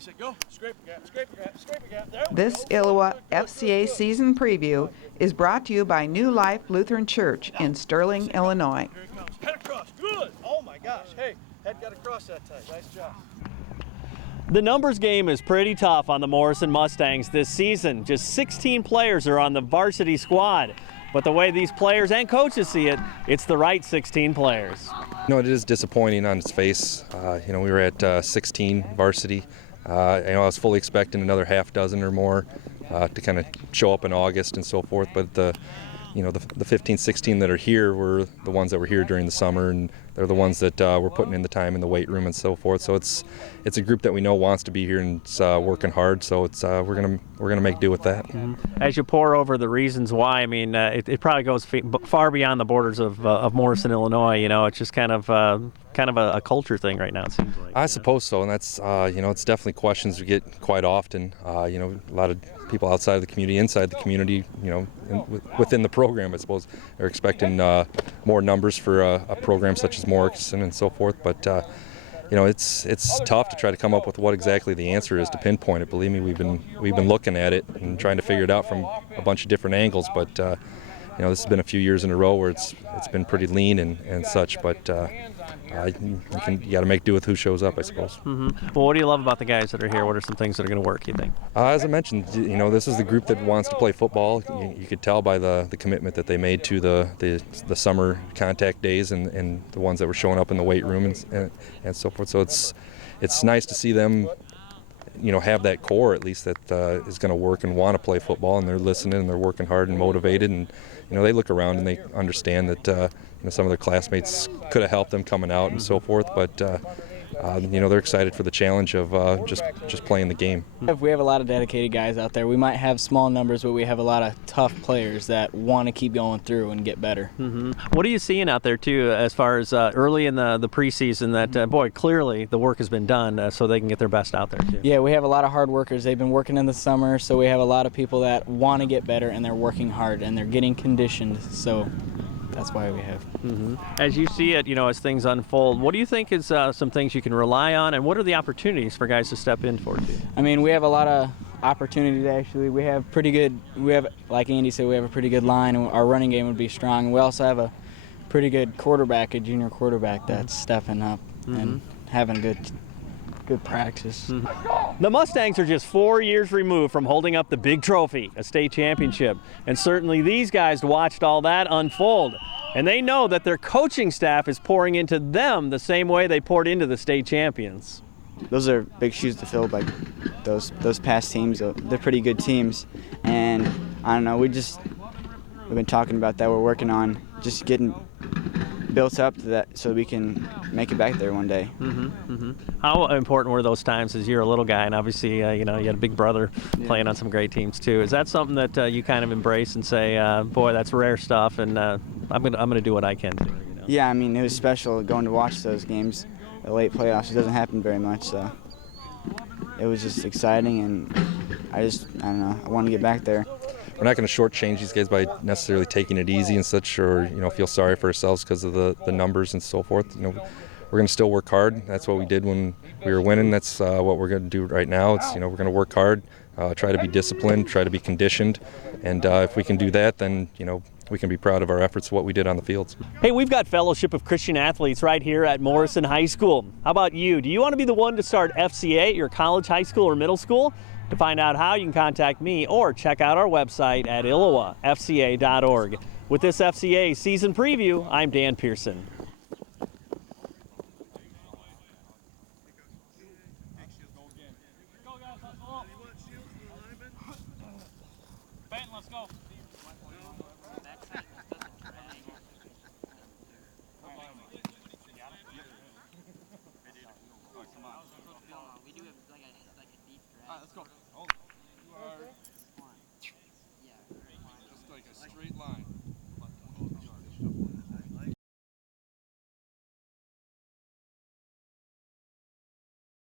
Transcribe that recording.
say go, scrape a gap, scrape a gap, scrape a gap. There we This go. ILLOWA Good, good, FCA good. season preview is brought to you by New Life Lutheran Church in Sterling, Illinois. Here it comes. Head across. Good. Oh my gosh. Hey, head got across that time. Nice job. The numbers game is pretty tough on the Morrison Mustangs this season. Just 16 players are on the varsity squad. But the way these players and coaches see it, it's the right 16 players. It is disappointing on its face. We were at 16 varsity. I was fully expecting another half dozen or more to kind of show up in August and so forth. But the 15, 16 that are here were the ones that were here during the summer, and they're the ones that were putting in the time in the weight room and so forth. So it's a group that we know wants to be here and it's working hard. So it's we're gonna make do with that. As you pour over the reasons why, I mean, it probably goes far beyond the borders of Morrison, Illinois. It's just kind of a culture thing right now. It seems like. I suppose so, and that's it's definitely questions we get quite often. A lot of people outside of the community, inside the community, within the program, I suppose, are expecting more numbers for a program such as Morrison and so forth. But it's tough to try to come up with what exactly the answer is to pinpoint it. Believe me, we've been looking at it and trying to figure it out from a bunch of different angles. But this has been a few years in a row where it's been pretty lean and such. But you got to make do with who shows up, I suppose. Mm-hmm. Well, what do you love about the guys that are here? What are some things that are going to work, you think? As I mentioned, this is the group that wants to play football. You could tell by the commitment that they made to the summer contact days and the ones that were showing up in the weight room and so forth. So it's nice to see them have that core at least that is going to work and want to play football, and they're listening and they're working hard and motivated, and they look around and they understand that some of their classmates could have helped them coming out and so forth, but they're excited for the challenge of just playing the game. We have a lot of dedicated guys out there. We might have small numbers, but we have a lot of tough players that want to keep going through and get better. Mm-hmm. What are you seeing out there too, as far as early in the preseason that clearly the work has been done so they can get their best out there too? Yeah, we have a lot of hard workers. They've been working in the summer, so we have a lot of people that want to get better and they're working hard and they're getting conditioned. So that's why we have. Mm-hmm. As you see it, as things unfold, what do you think is some things you can rely on, and what are the opportunities for guys to step in for too? I mean, we have a lot of opportunities actually. We have, like Andy said, we have a pretty good line, and our running game would be strong. And we also have a pretty good quarterback, a junior quarterback that's stepping up and having good practice. The Mustangs are just 4 years removed from holding up the big trophy, a state championship. And certainly these guys watched all that unfold. And they know that their coaching staff is pouring into them the same way they poured into the state champions. Those are big shoes to fill, like those past teams. They're pretty good teams. And I don't know, we've been talking about that. We're working on just getting built up to that so we can make it back there one day. How important were those times as you're a little guy, and obviously you had a big brother playing on some great teams too? Is that something that you kind of embrace and say, boy, that's rare stuff, and I'm gonna do what I can do? Yeah, I mean, it was special going to watch those games, the late playoffs. It doesn't happen very much, so it was just exciting, and I don't know, I want to get back there. We're not going to shortchange these guys by necessarily taking it easy and such, or feel sorry for ourselves because of the numbers and so forth. We're going to still work hard. That's what we did when we were winning. That's what we're going to do right now. It's we're going to work hard, try to be disciplined, try to be conditioned, and if we can do that, then we can be proud of our efforts, what we did on the fields. Hey, we've got Fellowship of Christian Athletes right here at Morrison High School. How about you? Do you want to be the one to start FCA at your college, high school, or middle school? To find out how, you can contact me or check out our website at ILLOWAFCA.org. With this FCA season preview, I'm Dan Pearson.